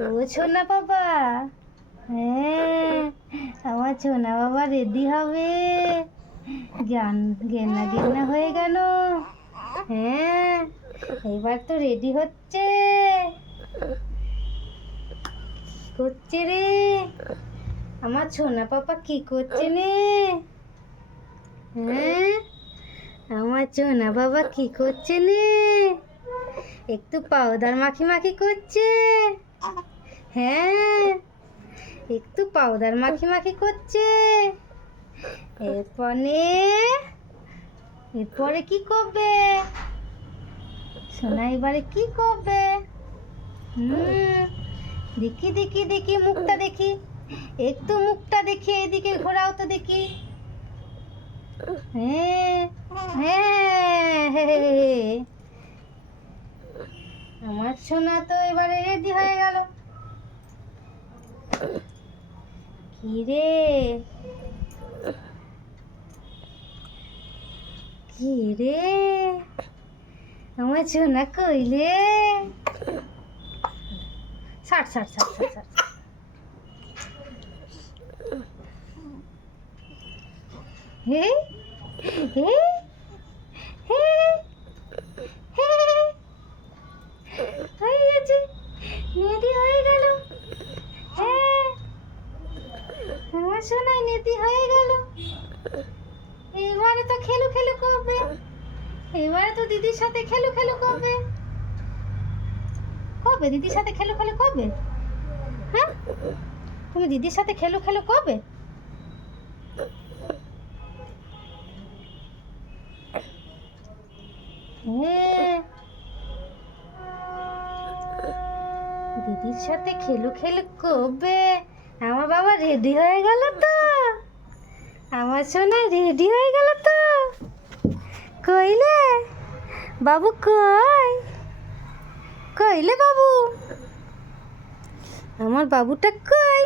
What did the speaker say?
ও সোনা বাবা, হ্যাঁ আমার সোনা বাবা রেডি হবে। গেন্না গেন্না হয়ে গেল। হ্যাঁ এবার তো রেডি হচ্ছে। কি করছে রে আমার সোনা পাপা, কি করছে নে? হ্যাঁ আমার সোনা বাবা কি করছে নে? একটু পাউডার মাখি মাখি করছে। হ্যাঁ একটু পাউডার মাখি মাখি করছে। এরপরে কি করবে সোনা? এবারে কি করবে? দেখি দেখি দেখি মুখটা দেখি, একটু মুখটা দেখি, এদিকে ঘোরাও তো দেখি। হ্যাঁ হ্যাঁ আমার সোনা তো এবারে রেডি হয়ে গেল। কি রে কি রে আমার সোনা কইলে? ছাড় ছাড় ছাড় ছাড় ছাড়। হে হে হে হে হয়ে গেছে, নেতি হয়ে গেল। হ্যাঁ আমার সোনাই নেতি হয়ে গেল। এবারে তো খেলু খেলু করবে, এবারে তো দিদির সাথে খেলু খেলু করবে। কবে দিদির সাথে খেলু খেলু করবে? হ্যাঁ তুমি দিদির সাথে খেলু খেলু করবে? হ্যাঁ দিদির সাথে খেলু খেলু করবে। আমার বাবা রেডি হয়ে গেল তো, আমার সোনা রেডি হয়ে গেল তো। কইলে বাবু, কইলে বাবু, আমার বাবুটা কই?